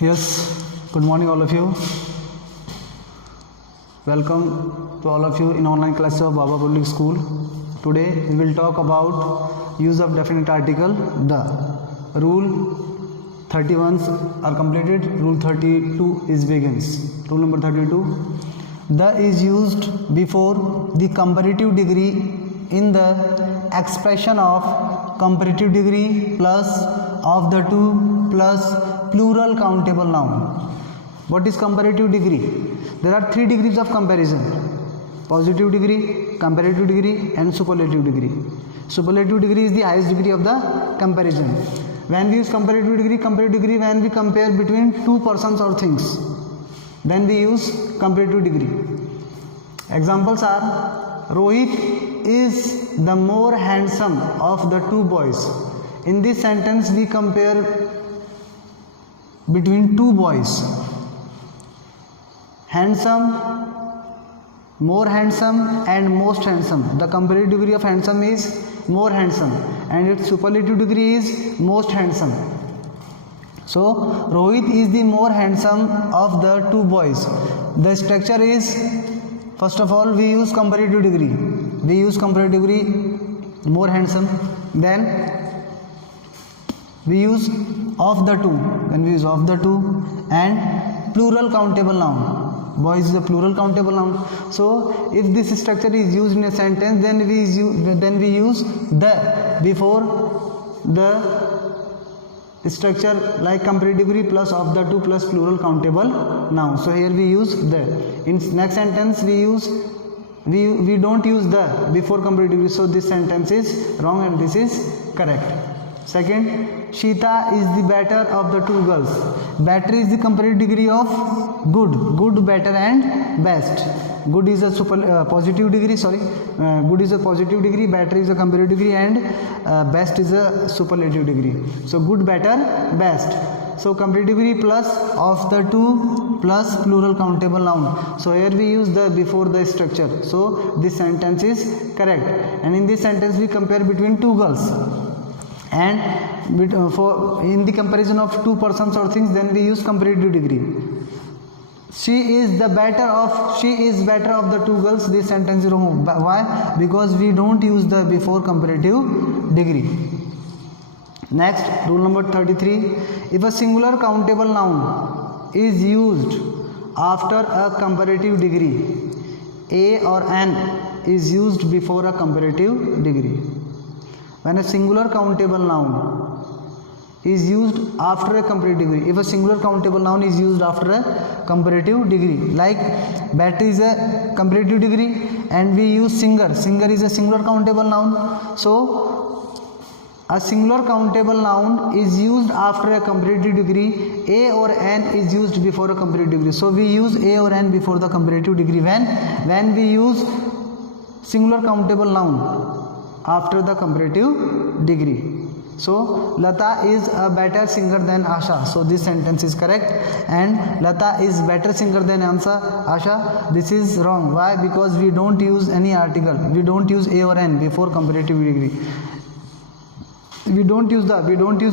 Yes, good morning all of you. Welcome to all of you in online classes of Baba Public School. Today we will talk about use of definite article the. Rule 31 are completed. Rule 32 is begins. Rule number 32. The is used before the comparative degree in the expression of comparative degree plus of the two plus plural countable noun. What is comparative degree? There are three degrees of comparison: positive degree, comparative degree and superlative degree. Superlative degree is the highest degree of the comparison. When we use comparative degree when we compare between two persons or things, then we use comparative degree. Examples are: Rohit is the more handsome of the two boys. In this sentence we compare between two boys. Handsome, more handsome and most handsome. The comparative degree of handsome is more handsome and its superlative degree is most handsome. So Rohit is the more handsome of the two boys. The structure is, first of all we use comparative degree. We use comparative degree more handsome. Then we use of the two. Then we use of the two and plural countable noun. Boys is a plural countable noun. So if this structure is used in a sentence, then we use the before the structure, like comparative degree plus of the two plus plural countable noun. So here we use the. In next sentence we don't use the before comparative degree. So this sentence is wrong and this is correct. Second, Shita is the better of the two girls. Better is the comparative degree of good, better and best. Good is a positive degree, good is a positive degree, better is a comparative degree and best is a superlative degree. So good, better, best. So comparative degree plus of the two plus plural countable noun. So here we use the before the structure. So this sentence is correct. And in this sentence we compare between two girls. And in the comparison of two persons or things, then we use comparative degree. She is better of the two girls. This sentence is wrong. Why? Because we don't use the before comparative degree. Next, rule number 33. If a singular countable noun is used after a comparative degree, a or an is used before a comparative degree. When a singular countable noun is used after a comparative degree, if a singular countable noun is used after a comparative degree, like better is a comparative degree and we use singer is a singular countable noun. So a singular countable noun is used after a comparative degree, a or an is used before a comparative degree. So we use a or an before the comparative degree when we use singular countable noun after the comparative degree. So Lata is a better singer than Asha. So this sentence is correct. And Lata is better singer than Asha. This is wrong. Why? Because we don't use any article. We don't use a or an before comparative degree. We don't use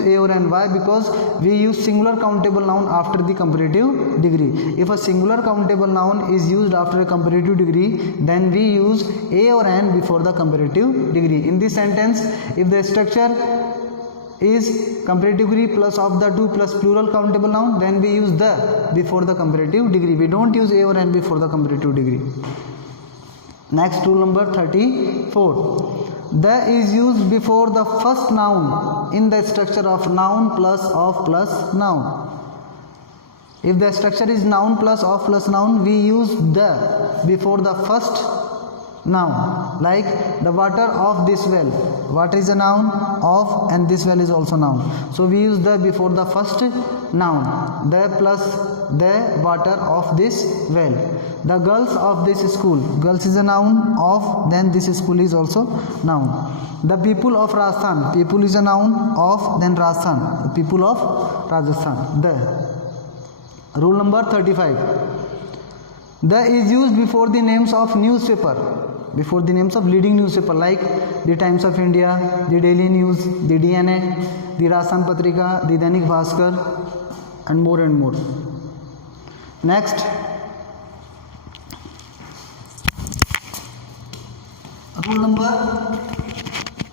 a or an. Why? Because we use singular countable noun after the comparative degree. If a singular countable noun is used after a comparative degree, then we use a or an before the comparative degree. In this sentence, if the structure is comparative degree plus of the two plus plural countable noun, then we use the before the comparative degree. We don't use a or an before the comparative degree. Next, rule number 34. The is used before the first noun in the structure of noun plus of plus noun. If the structure is noun plus of plus noun, we use the before the first noun. Like the water of this well. Water is a noun, of, and this well is also noun. So we use the before the first noun. The plus the water of this well. The girls of this school. Girls is a noun, of, then this school is also noun. The people of Rajasthan. People is a noun, of, then Rajasthan. The people of Rajasthan. The. Rule number 35. The is used before the names of newspaper. Before the names of leading newspaper like the Times of India, the Daily News, the DNA, the Rajasthan Patrika, the Dainik Bhaskar, and more and more. Next, rule number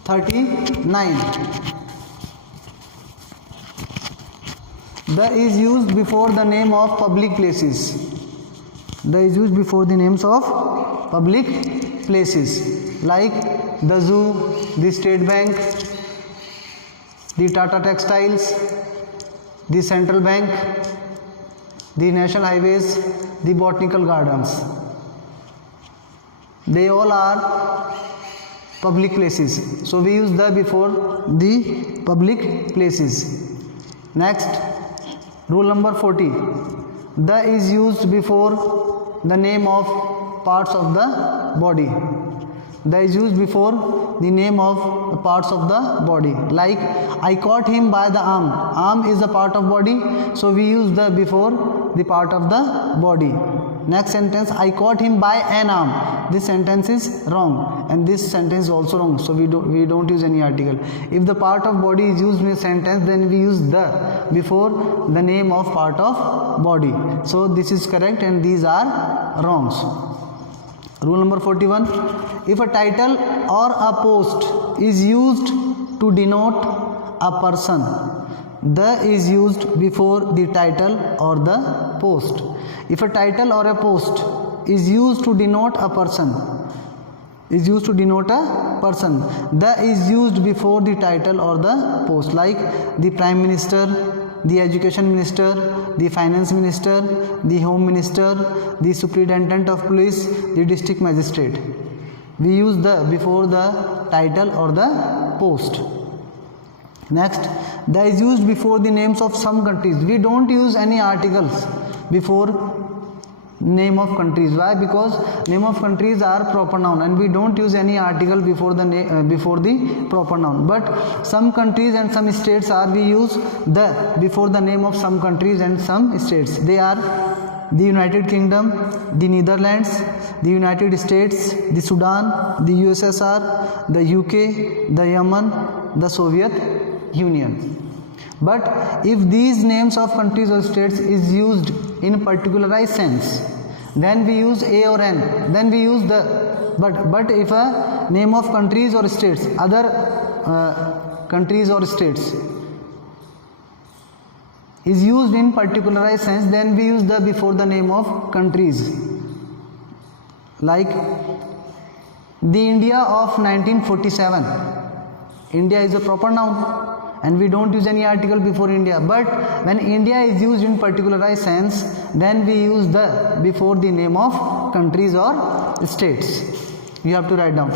39. The is used before the name of public places. The is used before the names of public places like the zoo, the State Bank, the Tata Textiles, the Central Bank, the National Highways, the Botanical Gardens. They all are public places. So we use the before the public places. Next, rule number 40. The is used before the name of parts of the body. The is used before the name of the parts of the body. Like I caught him by the arm. Arm is a part of body, so we use the before the part of the body. Next sentence, I caught him by an arm. This sentence is wrong, and this sentence is also wrong, so we don't use any article. If the part of body is used in a sentence, then we use the before the name of part of body. So this is correct and these are wrongs. Rule number 41. If a title or a post is used to denote a person, the is used before the title or the post. If a title or a post is used to denote a person, the is used before the title or the post, like the Prime Minister, the Education Minister, the Finance Minister, the Home Minister, the Superintendent of Police, the District Magistrate. We use the before the title or the post. Next, the is used before the names of some countries. We don't use any articles before name of countries. Why? Because name of countries are proper noun and we don't use any article before the proper noun. But some countries and some states are, we use the before the name of some countries and some states. They are the United Kingdom, the Netherlands, the United States, the Sudan, the USSR, the UK, the Yemen, the Soviet Union. But if these names of countries or states is used in particularized sense, then we use a or n, then we use the. But if a name of countries or states, other countries or states is used in particularized sense, then we use the before the name of countries. Like the India of 1947. India is a proper noun and we don't use any article before India. But when India is used in particularized sense, then we use the before the name of countries or states. You have to write down.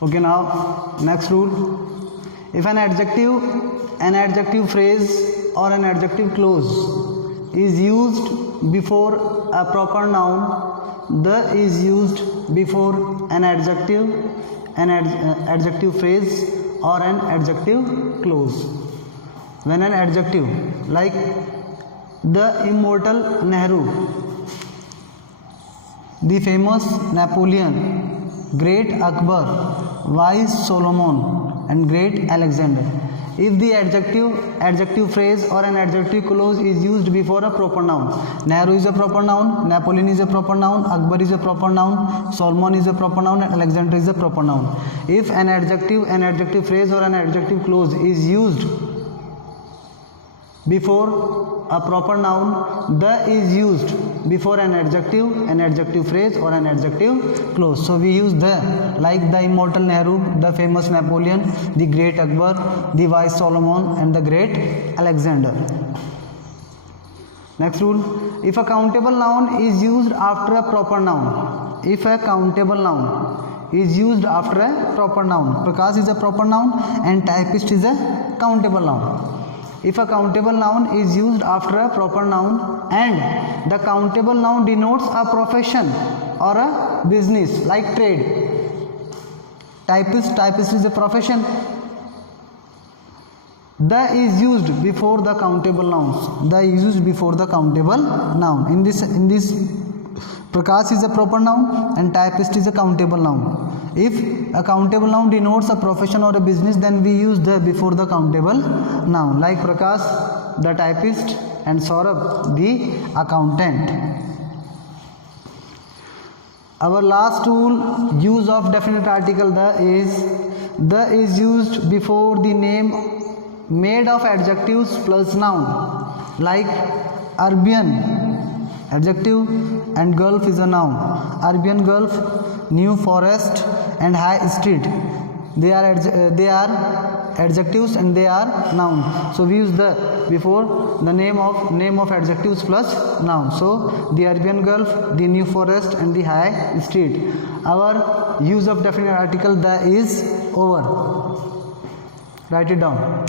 Okay, now next rule. If an adjective phrase or an adjective clause is used before a proper noun, the is used before an adjective phrase or an adjective clause. When an adjective, like the immortal Nehru, the famous Napoleon, great Akbar, wise Solomon and great Alexander. if the adjective phrase or an adjective clause is used before a proper noun. Nehru is a proper noun, Napoleon is a proper noun, Akbar is a proper noun, Solomon is a proper noun, and Alexander is a proper noun. If an adjective phrase or an adjective clause is used before a proper noun, the is used before an adjective phrase or an adjective clause. So we use the, like the immortal Nehru, the famous Napoleon, the great Akbar, the wise Solomon, and the great Alexander. Next rule, if a countable noun is used after a proper noun, if a countable noun is used after a proper noun, Prakash is a proper noun and typist is a countable noun. If a countable noun is used after a proper noun and the countable noun denotes a profession or a business like trade, typist is a profession, the is used before the countable nouns, the is used before the countable noun. In this Prakash is a proper noun and typist is a countable noun. If a countable noun denotes a profession or a business, then we use the before the countable noun, like Prakash the typist and Saurabh the accountant. Our last rule, use of definite article the is used before the name made of adjectives plus noun, like Arabian adjective and Gulf is a noun. Arabian Gulf, New Forest, and High Street, they are adjectives and they are noun. So we use the before the name of adjectives plus noun. So the Arabian Gulf, the New Forest, and the High Street. Our use of definite article the is over. Write it down.